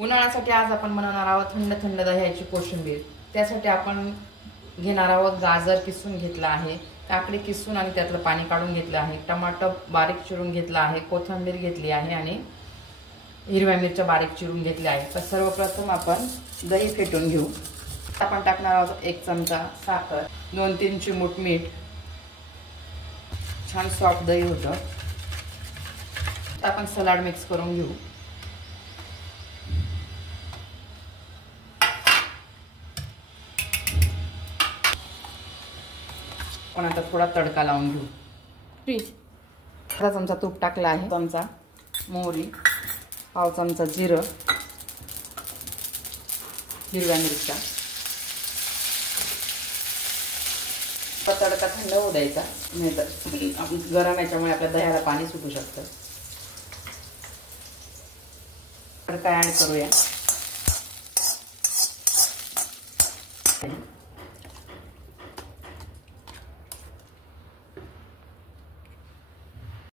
उन्हाळ्यासाठी आज आपण बनवणार आहोत थंड थंड दह्याची कोशिंबीर। त्यासाठी आपण घेणार आहोत गाजर किसून घेतला आहे, काकडी किसून आणि त्यातलं पाणी काढून घेतलं आहे, टमाटर बारीक चिरून घेतला आहे, कोथिंबीर घेतली आहे आणि हिरव्या मिरच्या बारीक चिरून घेतल्या आहेत। तर सर्वप्रथम आपण दही फेटून घेऊ। आपण टाकणार आहोत 1 चमचा साखर, 2-3 चिमूट मीठ। छान सॉफ्ट दही होतं। आपण सलाड मिक्स करून घेऊ। आपण आता थोडा तडका लावून घेऊ। अर्धा चमचा तूप टाकला आहे, चमचा मोहरी, पाव चमचा जिरं, हिरव्या मिरच्या। तडका थंड होऊ द्यायचा, नाहीतर आपण गरम याच्यामुळे आपल्या दह्याला पाणी सुटू शकतं। तडका ऍड करूया।